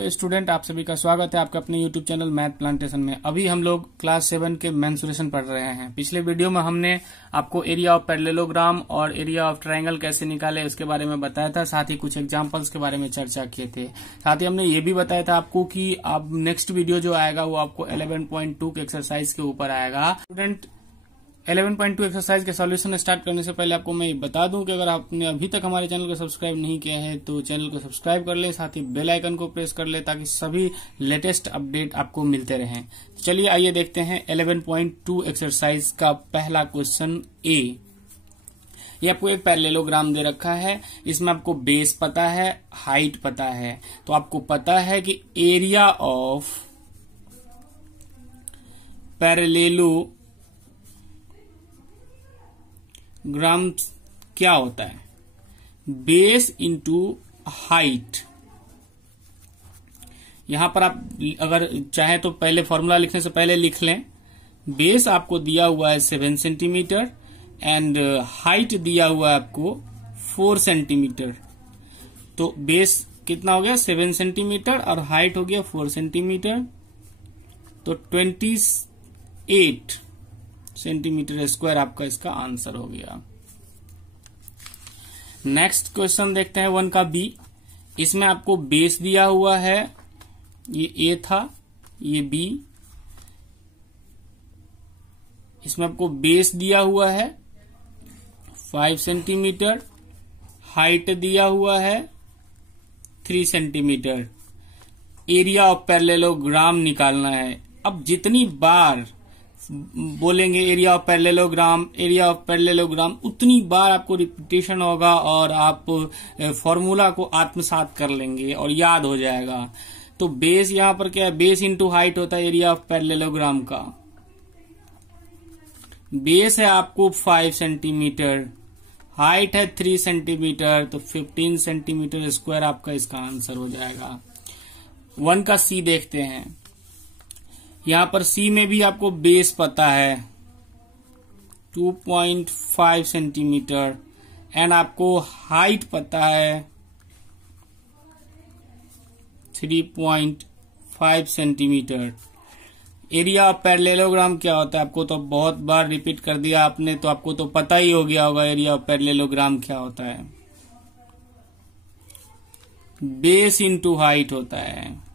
Hello student, आप सभी का स्वागत है आपके अपने यूट्यूब चैनल मैथ प्लांटेशन में। अभी हम लोग क्लास 7 के मेंसुरेशन पढ़ रहे हैं। पिछले वीडियो में हमने आपको एरिया ऑफ पैरेललोग्राम और एरिया ऑफ ट्रायंगल कैसे निकाले उसके बारे में बताया था, साथ ही कुछ एग्जांपल्स के बारे में चर्चा किए थे। साथ ही हमने ये भी बताया था आपको कि अब नेक्स्ट वीडियो जो आएगा वो आपको 11.2 के एक्सरसाइज के ऊपर आएगा। स्टूडेंट 11.2 एक्सरसाइज के सॉल्यूशन स्टार्ट करने से पहले आपको मैं बता दूं कि अगर आपने अभी तक हमारे चैनल को सब्सक्राइब नहीं किया है तो चैनल को सब्सक्राइब कर ले, साथ ही बेल आइकन को प्रेस कर ले ताकि सभी लेटेस्ट अपडेट आपको मिलते रहें। तो चलिए आइए देखते हैं 11.2 एक्सरसाइज का पहला क्वेश्चन ए। ये आपको एक पैरेललोग्राम दे रखा है, इसमें आपको बेस पता है, हाइट पता है। तो आपको पता है कि एरिया ऑफ पैरेललोग्राम क्या होता है, बेस इंटू हाइट। यहां पर आप अगर चाहे तो पहले फॉर्मूला लिखने से पहले लिख लें। बेस आपको दिया हुआ है 7 सेंटीमीटर एंड हाइट दिया हुआ है आपको 4 सेंटीमीटर। तो बेस कितना हो गया 7 सेंटीमीटर और हाइट हो गया 4 सेंटीमीटर, तो 28 सेंटीमीटर स्क्वायर आपका इसका आंसर हो गया। नेक्स्ट क्वेश्चन देखते हैं 1 का बी। इसमें आपको बेस दिया हुआ है, ये ए था, ये बी। इसमें आपको बेस दिया हुआ है 5 सेंटीमीटर, हाइट दिया हुआ है 3 सेंटीमीटर। एरिया ऑफ पैरेललोग्राम निकालना है। अब जितनी बार बोलेंगे एरिया ऑफ पैरेललोग्राम उतनी बार आपको रिपीटेशन होगा और आप फॉर्मूला को आत्मसात कर लेंगे और याद हो जाएगा। तो बेस यहां पर क्या है, बेस इंटू हाइट होता है एरिया ऑफ पैरेललोग्राम का। बेस है आपको 5 सेंटीमीटर, हाइट है 3 सेंटीमीटर, तो 15 सेंटीमीटर स्क्वायर आपका इसका आंसर हो जाएगा। 1 का सी देखते हैं। यहां पर सी में भी आपको बेस पता है 2.5 सेंटीमीटर एंड आपको हाइट पता है 3.5 सेंटीमीटर। एरिया ऑफ पैरेललोग्राम क्या होता है, आपको तो बहुत बार रिपीट कर दिया आपने, तो आपको तो पता ही हो गया होगा एरिया ऑफ पैरेललोग्राम क्या होता है। बेस इंटू हाइट होता है।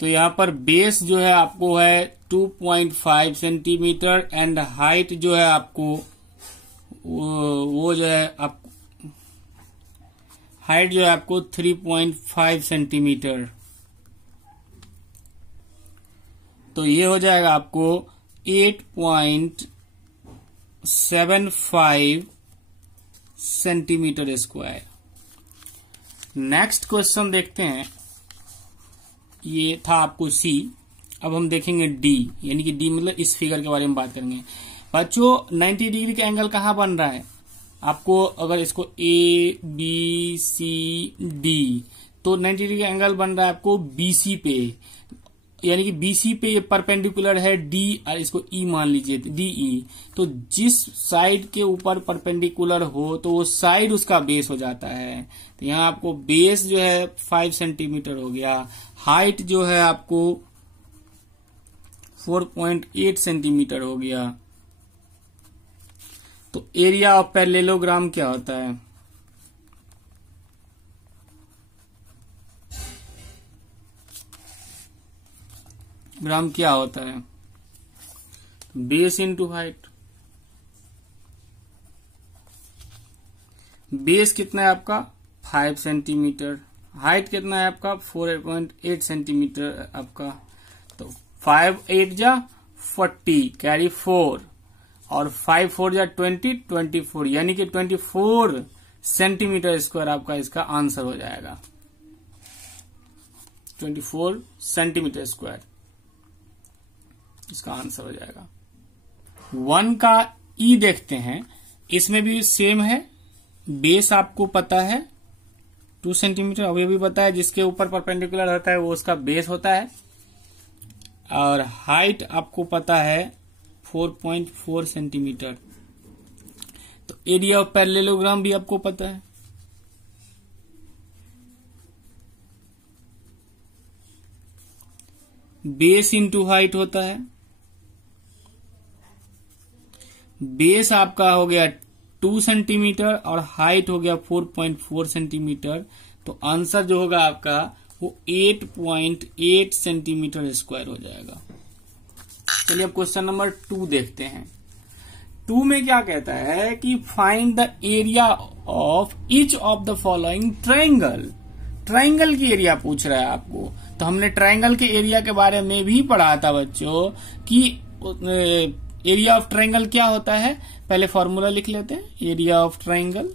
तो यहां पर बेस जो है आपको है 2.5 सेंटीमीटर एंड हाइट जो है आपको वो जो है आप हाइट जो है आपको 3.5 सेंटीमीटर। तो ये हो जाएगा आपको 8.75 सेंटीमीटर स्क्वायर। नेक्स्ट क्वेश्चन देखते हैं। ये था आपको सी। अब हम देखेंगे डी, यानी कि डी मतलब इस फिगर के बारे में बात करेंगे। बच्चों 90 डिग्री का एंगल कहां बन रहा है आपको, अगर इसको ए बी सी डी, तो 90 डिग्री का एंगल बन रहा है आपको बीसी पे, यानी कि बीसी पे ये परपेंडिकुलर है डी और इसको ई मान लीजिए डीई। तो जिस साइड के ऊपर परपेंडिकुलर हो तो वो साइड उसका बेस हो जाता है। तो यहाँ आपको बेस जो है 5 सेंटीमीटर हो गया, हाइट जो है आपको 4.8 सेंटीमीटर हो गया। तो एरिया ऑफ पैरेललोग्राम क्या होता है, ग्राम क्या होता है, बेस इंटू हाइट। बेस कितना है आपका 5 सेंटीमीटर, हाइट कितना है आपका 4.8 सेंटीमीटर आपका। तो 5 8 जा 40 कैरी 4 और 5 4 जा 20 24, यानी कि 24 सेंटीमीटर स्क्वायर आपका इसका आंसर हो जाएगा। 24 सेंटीमीटर स्क्वायर इसका आंसर हो जाएगा। 1 का ई देखते हैं। इसमें भी सेम है, बेस आपको पता है 2 सेंटीमीटर, अभी भी पता है जिसके ऊपर परपेंडिकुलर होता है वो उसका बेस होता है, और हाइट आपको पता है 4.4 सेंटीमीटर। तो एरिया ऑफ पैरेललोग्राम भी आपको पता है, बेस इंटू हाइट होता है। बेस आपका हो गया 2 सेंटीमीटर और हाइट हो गया 4.4 सेंटीमीटर। तो आंसर जो होगा आपका वो 8.8 सेंटीमीटर स्क्वायर हो जाएगा। चलिए अब क्वेश्चन नंबर 2 देखते हैं। 2 में क्या कहता है कि find the area of each of the following triangle. Triangle की एरिया पूछ रहा है आपको। तो हमने ट्राइंगल के एरिया के बारे में भी पढ़ा था बच्चों कि एरिया ऑफ ट्राइंगल क्या होता है। पहले फॉर्मूला लिख लेते हैं। Area of triangle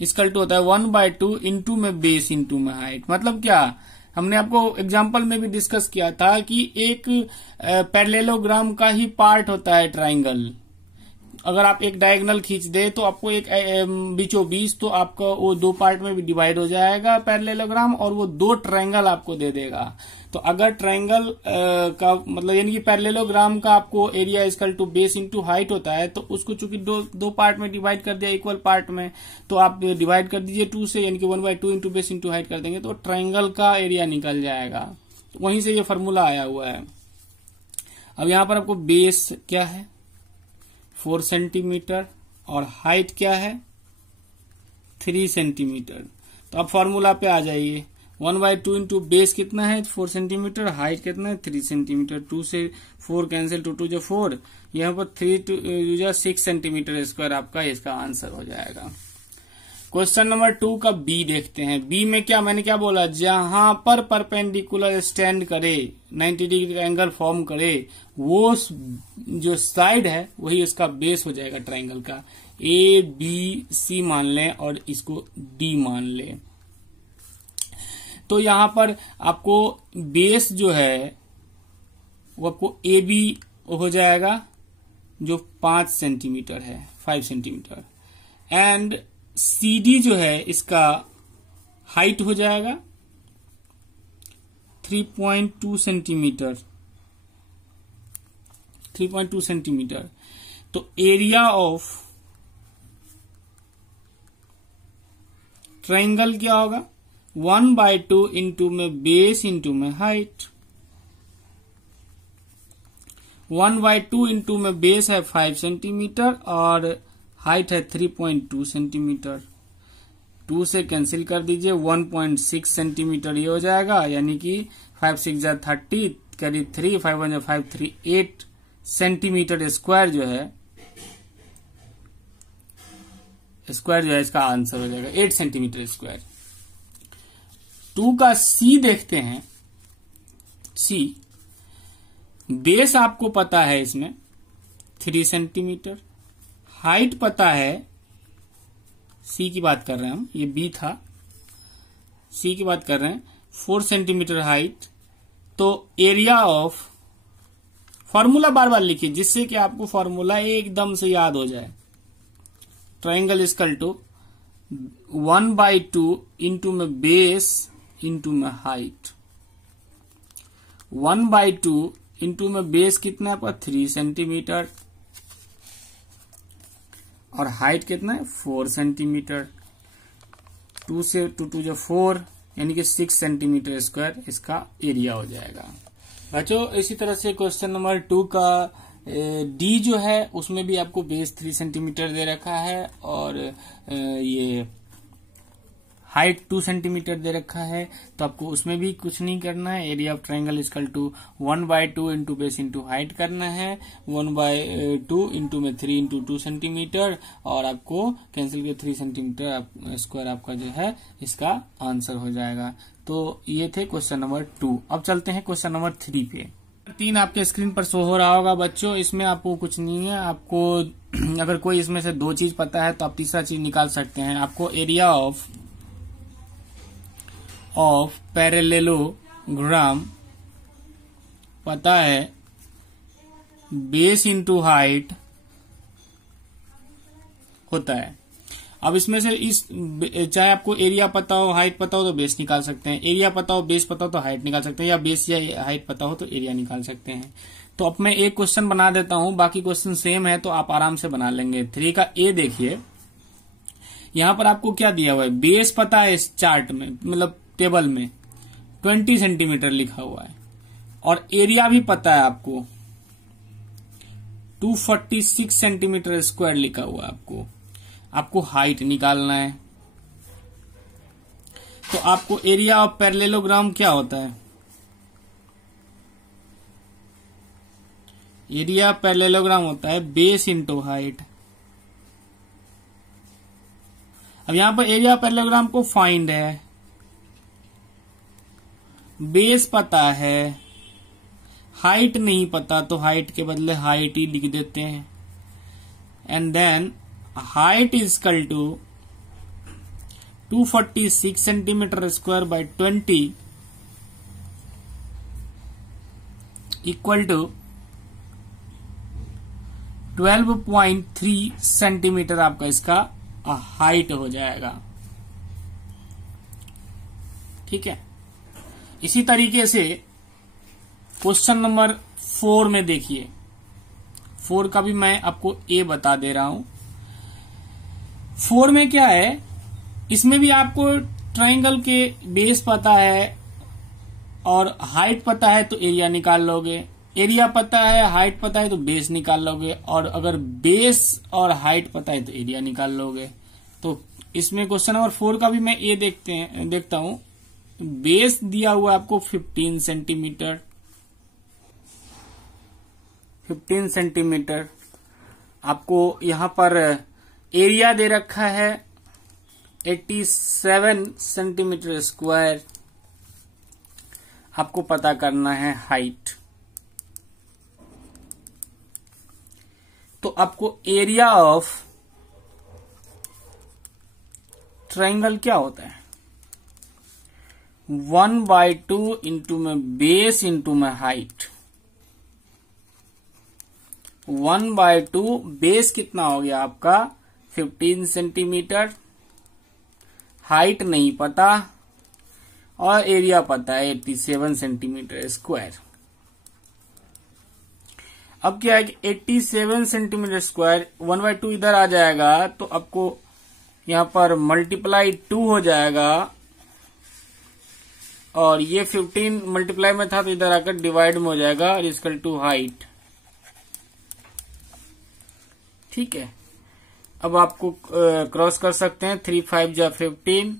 equal to होता है 1/2 इंटू में बेस इंटू में हाइट। मतलब क्या, हमने आपको एग्जाम्पल में भी डिस्कस किया था कि एक पैरेललोग्राम का ही पार्ट होता है ट्राइंगल। अगर आप एक डायगोनल खींच दे तो आपको एक बीचों बीच तो आपका वो 2 पार्ट में भी डिवाइड हो जाएगा पैरेललोग्राम, और वो 2 ट्रायंगल आपको दे देगा। तो अगर ट्रायंगल का मतलब यानी कि पैरेललोग्राम का आपको area equal to base into height होता है, तो उसको चूंकि दो पार्ट में डिवाइड कर दिया इक्वल पार्ट में, तो आप डिवाइड कर दीजिए 2 से, यानी कि 1/2 इंटू बेस इंटू हाइट कर देंगे तो ट्रायंगल का एरिया निकल जाएगा। तो वहीं से ये फॉर्मूला आया हुआ है। अब यहां पर आपको बेस क्या है 4 सेंटीमीटर और हाइट क्या है 3 सेंटीमीटर। तो अब फॉर्मूला पे आ जाइए। 1/2 इंटू बेस कितना है 4 सेंटीमीटर, हाइट कितना है 3 सेंटीमीटर। 2 से 4 कैंसिल, 2 2 4, यहाँ पर 3 2 6 सेंटीमीटर स्क्वायर आपका इसका आंसर हो जाएगा। क्वेश्चन नंबर 2 का बी देखते हैं। बी में क्या मैंने क्या बोला, जहां पर परपेंडिकुलर स्टैंड करे 90 डिग्री का एंगल फॉर्म करे, वो जो साइड है वही इसका बेस हो जाएगा ट्रायंगल का। ए बी सी मान लें और इसको डी मान लें। तो यहां पर आपको बेस जो है वो आपको ए बी हो जाएगा जो 5 सेंटीमीटर है, 5 सेंटीमीटर, एंड CD जो है इसका हाइट हो जाएगा 3.2 सेंटीमीटर, 3.2 सेंटीमीटर। तो एरिया ऑफ ट्रायंगल क्या होगा 1/2 इंटू में बेस इंटू में हाइट। 1/2 इंटू में बेस है 5 सेंटीमीटर और हाइट है 3.2 सेंटीमीटर। 2 से कैंसिल कर दीजिए, 1.6 सेंटीमीटर ये हो जाएगा, यानी कि 5 6 30 करीब 3 5 1 5 3 8 सेंटीमीटर स्क्वायर जो है इसका आंसर हो जाएगा 8 सेंटीमीटर स्क्वायर। 2 का सी देखते हैं। सी बेस आपको पता है इसमें 3 सेंटीमीटर, हाइट पता है, सी की बात कर रहे हैं हम, ये बी था, सी की बात कर रहे हैं 4 सेंटीमीटर हाइट। तो एरिया ऑफ, फॉर्मूला बार बार लिखिए जिससे कि आपको फॉर्मूला एकदम से याद हो जाए। ट्रायंगल इक्वल टू 1/2 इंटू में बेस इंटू में हाइट। 1/2 इंटू में बेस कितना है आपका 3 सेंटीमीटर और हाइट कितना है 4 सेंटीमीटर। 2 से 2 2 4 यानी कि 6 सेंटीमीटर स्क्वायर इसका एरिया हो जाएगा। बच्चों इसी तरह से क्वेश्चन नंबर 2 का डी जो है उसमें भी आपको बेस 3 सेंटीमीटर दे रखा है और ये हाइट 2 सेंटीमीटर दे रखा है। तो आपको उसमें भी कुछ नहीं करना है। Area of triangle equal to 1/2 into base into height करना है। 1/2 इंटू में 3 इंटू 2 सेंटीमीटर और आपको कैंसिल के 3 सेंटीमीटर स्क्वायर आपका जो है इसका आंसर हो जाएगा। तो ये थे क्वेश्चन नंबर 2। अब चलते हैं क्वेश्चन नंबर 3 पे। 3 आपके स्क्रीन पर शो हो रहा होगा बच्चों। इसमें आपको कुछ नहीं है। आपको अगर कोई इसमें से 2 चीज पता है तो आप तीसरा चीज निकाल सकते हैं। आपको एरिया ऑफ पैरेललोग्राम पता है, बेस इंटू हाइट होता है। अब इसमें से चाहे आपको एरिया पता हो हाइट पता हो तो बेस निकाल सकते हैं, एरिया पता हो बेस पता हो तो हाइट निकाल सकते हैं, या बेस या हाइट पता हो तो एरिया निकाल सकते हैं। तो अब मैं एक क्वेश्चन बना देता हूं, बाकी क्वेश्चन सेम है तो आप आराम से बना लेंगे। 3 का ए देखिए, यहां पर आपको क्या दिया हुआ है, बेस पता है इस चार्ट में मतलब टेबल में 20 सेंटीमीटर लिखा हुआ है और एरिया भी पता है आपको 246 सेंटीमीटर स्क्वायर लिखा हुआ है। आपको हाइट निकालना है। तो आपको एरिया ऑफ पैरेललोग्राम क्या होता है? एरिया पैरेललोग्राम होता है बेस इंटू हाइट। अब यहां पर एरिया पैरेललोग्राम को फाइंड है, बेस पता है, हाइट नहीं पता तो हाइट के बदले हाइट ही लिख देते हैं। And then height is equal to 246 centimetre square by 20 equal to 12.3 centimetre आपका इसका हाइट हो जाएगा। ठीक है। इसी तरीके से क्वेश्चन नंबर 4 में देखिए, 4 का भी मैं आपको ए बता दे रहा हूं। 4 में क्या है, इसमें भी आपको ट्रायंगल के बेस पता है और हाइट पता है तो एरिया निकाल लोगे, एरिया पता है, हाइट पता है तो बेस निकाल लोगे, और अगर बेस और हाइट पता है तो एरिया निकाल लोगे। तो इसमें क्वेश्चन नंबर 4 का भी मैं ये देखता हूं। बेस दिया हुआ आपको 15 सेंटीमीटर, 15 सेंटीमीटर। आपको यहां पर एरिया दे रखा है 87 सेंटीमीटर स्क्वायर। आपको पता करना है हाइट। तो आपको एरिया ऑफ ट्रायंगल क्या होता है? 1/2 इंटू में बेस इंटू में हाइट। 1/2 बेस कितना हो गया आपका 15 सेंटीमीटर, हाइट नहीं पता और एरिया पता है 87 सेंटीमीटर स्क्वायर। अब क्या है कि 87 सेंटीमीटर स्क्वायर 1/2 इधर आ जाएगा तो आपको यहां पर मल्टीप्लाई 2 हो जाएगा, और ये 15 मल्टीप्लाई में था तो इधर आकर डिवाइड में हो जाएगा और इक्वल टू हाइट। ठीक है। अब आपको क्रॉस कर सकते हैं, 3 5 जा 15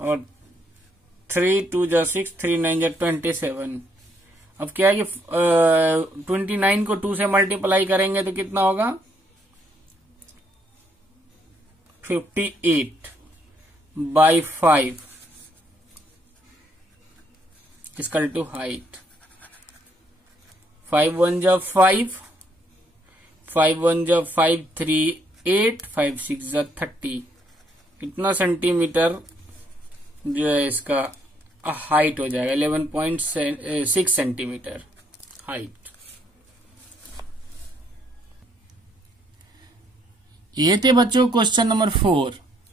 और 3 2 जा 6, 3 9 जा 27। अब क्या है कि 29 को 2 से मल्टीप्लाई करेंगे तो कितना होगा 58/5 इक्वल टू हाइट। 5 1 जा 5, 5 1 जा 5 3 8, 5 6 जा 30। इतना सेंटीमीटर जो है इसका हाइट हो जाएगा, 11.6 सेंटीमीटर हाइट। ये थे बच्चों क्वेश्चन नंबर 4।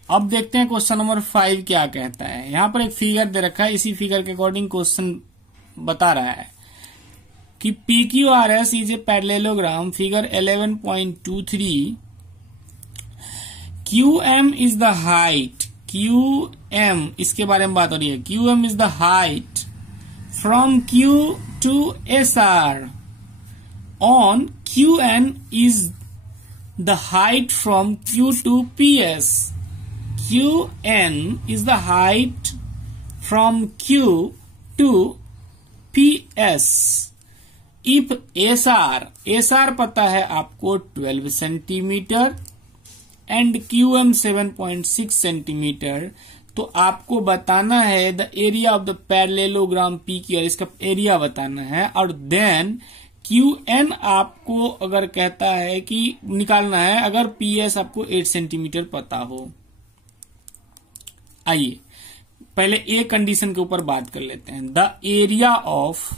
अब देखते हैं क्वेश्चन नंबर 5 क्या कहता है। यहां पर एक फिगर दे रखा है, इसी फिगर के अकॉर्डिंग क्वेश्चन बता रहा है कि PQRS is a parallelogram. Figure 11.23 QM is the height. QM इसके बारे में बात हो रही है। QM is the height from Q to SR on QN is the height from Q to PS. QN is the height from Q to PS. If SR पता है आपको 12 सेंटीमीटर एंड QM 7.6 सेंटीमीटर, तो आपको बताना है the area of the parallelogram PQR, इसका area बताना है। और देन QN आपको अगर कहता है कि निकालना है अगर PS आपको 8 सेंटीमीटर पता हो। आइए पहले ए कंडीशन के ऊपर बात कर लेते हैं। The area of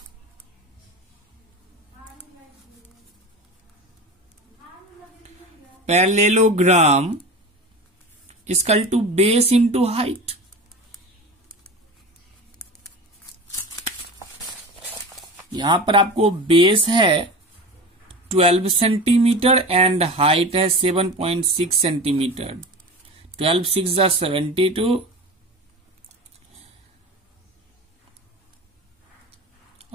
parallelogram equal to base into height. यहां पर आपको बेस है 12 सेंटीमीटर एंड हाइट है 7.6 सेंटीमीटर। 12 6 जा 72,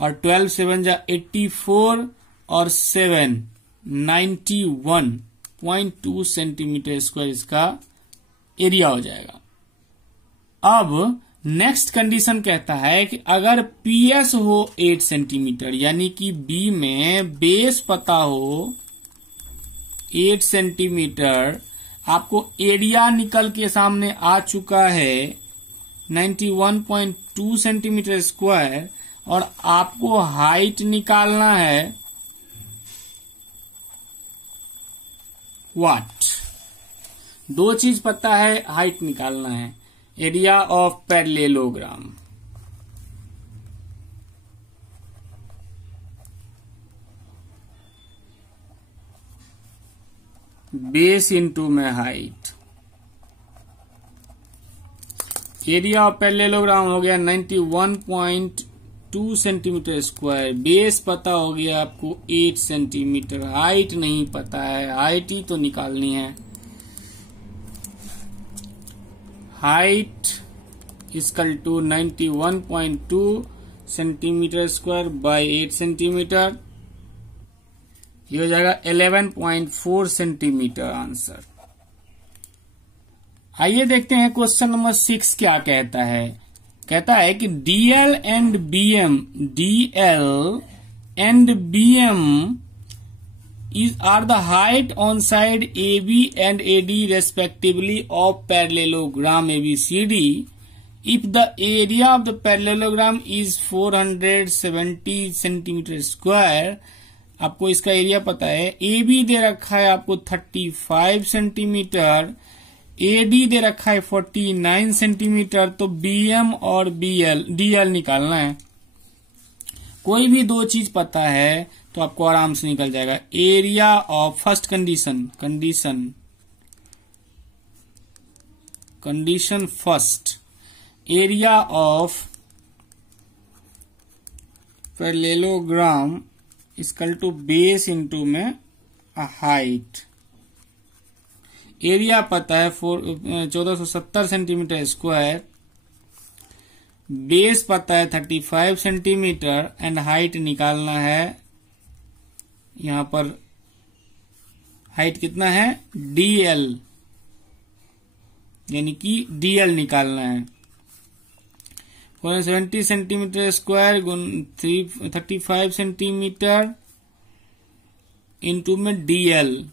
और 12 7 जा 84 और 7 91.2 सेंटीमीटर स्क्वायर इसका एरिया हो जाएगा। अब नेक्स्ट कंडीशन कहता है कि अगर पीएस हो 8 सेंटीमीटर, यानी कि बी में बेस पता हो 8 सेंटीमीटर, आपको एरिया निकल के सामने आ चुका है 91.2 सेंटीमीटर स्क्वायर, और आपको हाइट निकालना है वाट। दो चीज पता है, हाइट निकालना है, area of parallelogram. Base into में हाइट। एरिया ऑफ पैरेललोग्राम हो गया 91.2 सेंटीमीटर स्क्वायर। बेस पता हो गया आपको 8 सेंटीमीटर। हाइट नहीं पता है, हाइट ही तो निकालनी है। Height equal to 91.2 centimetre square by 8 centimetre, ये हो जाएगा 11.4 सेंटीमीटर आंसर। आइए देखते हैं क्वेश्चन नंबर 6 क्या कहता है। कहता है कि DL and BM are the height on side AB and AD respectively of parallelogram ABCD if the area of the parallelogram is 470 centimeter square। आपको इसका एरिया पता है। AB दे रखा है आपको 35 सेंटीमीटर, AD दे रखा है 49 सेंटीमीटर, तो BM और DL निकालना है। कोई भी दो चीज पता है तो आपको आराम से निकल जाएगा। Area of first condition first, area of parallelogram equal to base into में हाइट। एरिया पता है 1470 सेंटीमीटर स्क्वायर, बेस पता है 35 सेंटीमीटर एंड हाइट निकालना है। यहां पर हाइट कितना है DL, यानी कि DL निकालना है। 470 सेंटीमीटर स्क्वायर गुण 35 सेंटीमीटर इंटू में DL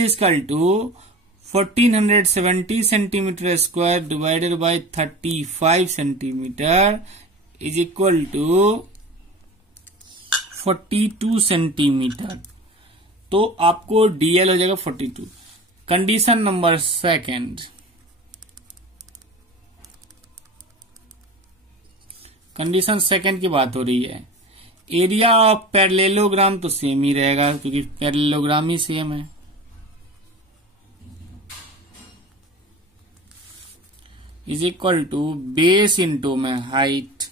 equal to 1470 centimetre square divided by 35 centimetre is equal to 42 centimetre. तो आपको DL हो जाएगा 42। Condition number second, condition second की बात हो रही है। एरिया ऑफ पैरेललोग्राम तो सेम ही रहेगा क्योंकि पैरेललोग्राम ही सेम है। Is equal to base into में हाइट।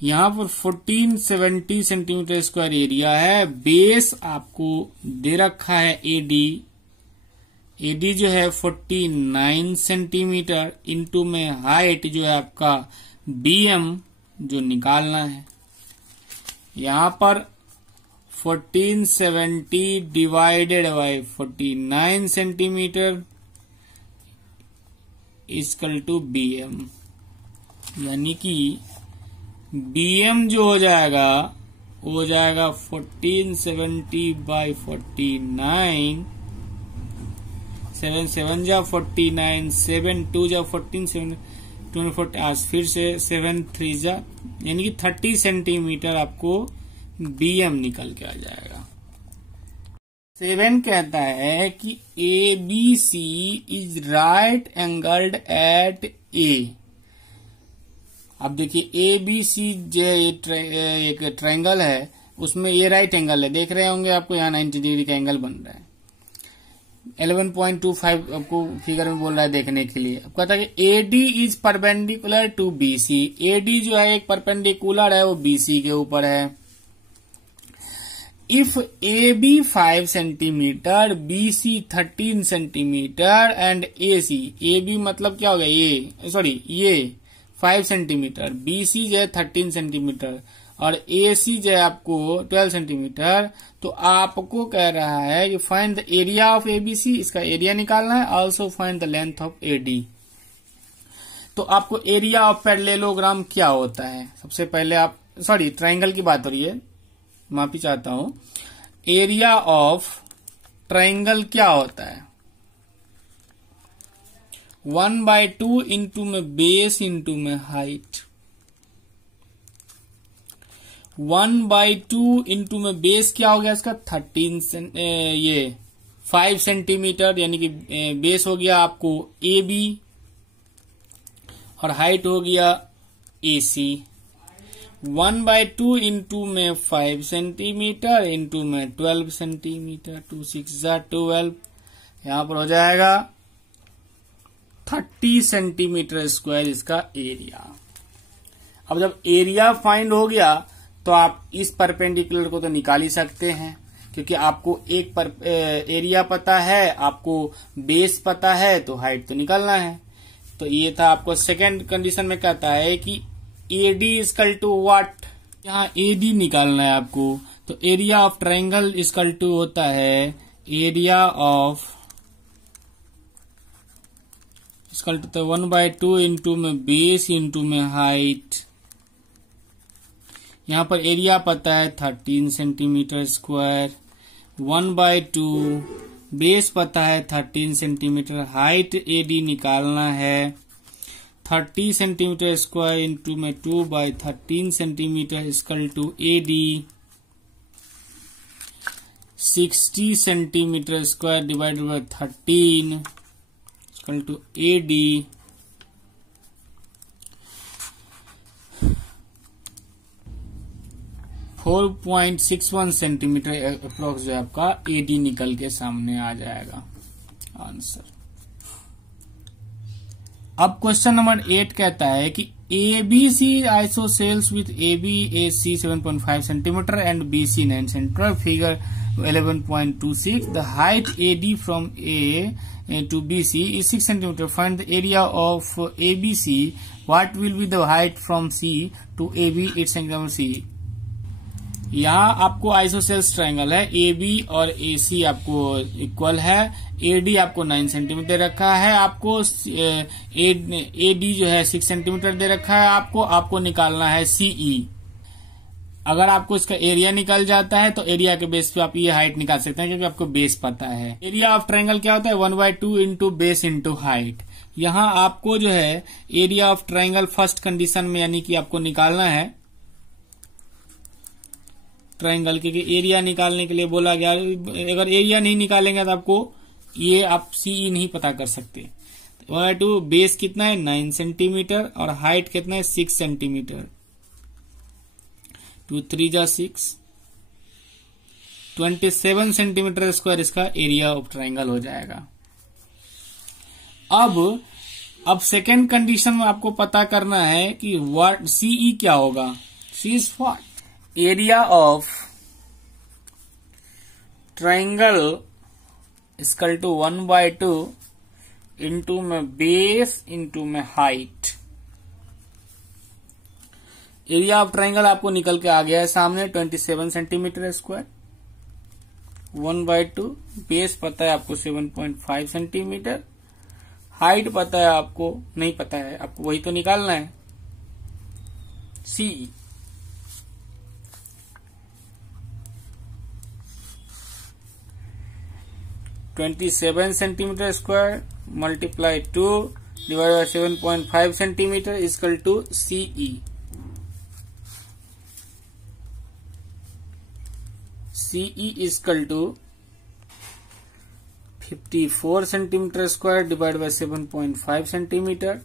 यहां पर 1470 सेंटीमीटर स्क्वायर एरिया है। बेस आपको दे रखा है एडी जो है 49 सेंटीमीटर इंटू में हाइट जो है आपका BM जो निकालना है। यहां पर 1470 divided by 49 centimetre equal to BM, यानी कि BM जो हो जाएगा वो हो जाएगा 1470 बाय 49, 7 7 जा 49, 7 2 जा 14, 7 24, आज फिर से 7 3 जा, यानी कि 30 सेंटीमीटर आपको BM निकल के आ जाएगा। 7 कहता है कि ABC is right angled at A। अब देखिए ABC जो एक ट्रायंगल है उसमें ये राइट एंगल है, देख रहे होंगे आपको यहाँ 90 डिग्री का एंगल बन रहा है। 11.25 आपको फिगर में बोल रहा है देखने के लिए। अब कहता है कि AD is perpendicular to BC। AD जो है एक परपेंडिकुलर है, वो BC के ऊपर है। If AB 5 centimetre, BC 13 centimetre and AC, AB मतलब क्या होगा ये 5 5 सेंटीमीटर, BC जो है 13 सेंटीमीटर और AC जो है आपको 12 सेंटीमीटर, तो आपको कह रहा है कि find the area of ABC, इसका एरिया निकालना है, also find the length of AD। तो आपको एरिया ऑफ पैरेललोग्राम क्या होता है, सबसे पहले आप ट्राइंगल की बात हो रही है, माफी चाहता हूं। एरिया ऑफ ट्राइंगल क्या होता है, 1/2 इंटू में बेस इंटू में हाइट। 1/2 इंटू में बेस क्या हो गया इसका 5 सेंटीमीटर, यानी कि बेस हो गया आपको AB और हाइट हो गया AC। 1/2 इंटू में 5 सेंटीमीटर इंटू में 12 सेंटीमीटर, 2 6 12, यहां पर हो जाएगा 30 सेंटीमीटर स्क्वायर इसका एरिया। अब जब एरिया फाइंड हो गया तो आप इस परपेंडिकुलर को तो निकाल ही सकते हैं, क्योंकि आपको एक एरिया पता है, आपको बेस पता है, तो हाइट तो निकालना है। तो ये था आपको सेकेंड कंडीशन में कहता है कि AD इक्वल टू व्हाट, यहाँ AD निकालना है आपको। तो area of triangle equal to होता है area of equal to 1/2 into में बेस इंटू में हाइट। यहाँ पर एरिया पता है 13 सेंटीमीटर स्क्वायर, 1/2 बेस पता है 13 सेंटीमीटर, हाइट AD निकालना है 30 सेंटीमीटर स्क्वायर इंटू में 2/13 centimetre equal to AD 60 centimetre square divided by 13 equal to AD 4.61 centimetre approx जो आपका AD निकल के सामने आ जाएगा आंसर। अब क्वेश्चन नंबर 8 कहता है कि ABC isosceles with ABAC 7.5 centimetre and BC 9 centimetre, figure 11.26। The height AD from A to BC is 6 centimeter. Find the area of ABC. What will be the height from C to AB 8 centimeter C? यहाँ आपको isosceles triangle है, AB और AC आपको equal है, AD आपको 9 centimetre रखा है, आपको AD जो है 6 सेंटीमीटर दे रखा है, आपको निकालना है CE। अगर आपको इसका एरिया निकल जाता है तो एरिया के बेस पे आप ये हाइट निकाल सकते हैं, क्योंकि आपको बेस पता है। एरिया ऑफ ट्रायंगल क्या होता है 1/2 इंटू बेस इंटू हाइट। यहाँ आपको जो है area of triangle first condition में यानी कि आपको निकालना है ट्रायंगल के एरिया निकालने के लिए बोला गया। अगर एरिया नहीं निकालेंगे तो आपको ये आप CE नहीं पता कर सकते। 1/2 बेस कितना है 9 सेंटीमीटर और हाइट कितना है 6 सेंटीमीटर, 2 3 जा 6, 27 सेंटीमीटर स्क्वायर इसका एरिया ऑफ ट्रायंगल हो जाएगा। अब सेकेंड कंडीशन में आपको पता करना है कि व्हाट CE क्या होगा। C is what area of triangle equal to 1/2 into में बेस इंटू में हाइट। एरिया ऑफ ट्रायंगल आपको निकल के आ गया है सामने 27 सेंटीमीटर स्क्वायर, 1/2 बेस पता है आपको 7.5 सेंटीमीटर, हाइट पता है आपको नहीं पता है, आपको वही तो निकालना है CE। (27 centimetre square multiply 2 divide by 7.5 centimetre equal to CE। CE equal to 54 centimetre square divide by 7.5 centimetre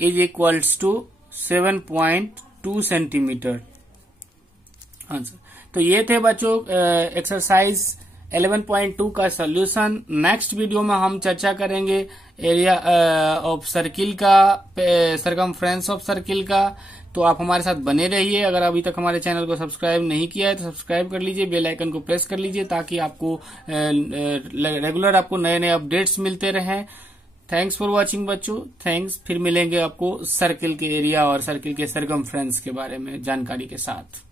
is equals to 7.2 centimetre answer. तो ये थे बच्चों एक्सरसाइज 11.2 का सॉल्यूशन। नेक्स्ट वीडियो में हम चर्चा करेंगे एरिया ऑफ सर्किल का, सरकमफ्रेंस ऑफ सर्किल का। तो आप हमारे साथ बने रहिए। अगर अभी तक हमारे चैनल को सब्सक्राइब नहीं किया है तो सब्सक्राइब कर लीजिए, बेल आइकन को प्रेस कर लीजिए ताकि आपको रेगुलर आपको नए नए अपडेट्स मिलते रहें। थैंक्स फॉर वॉचिंग बच्चों, थैंक्स। फिर मिलेंगे आपको सर्किल के एरिया और सर्किल के सरकमफ्रेंस के बारे में जानकारी के साथ।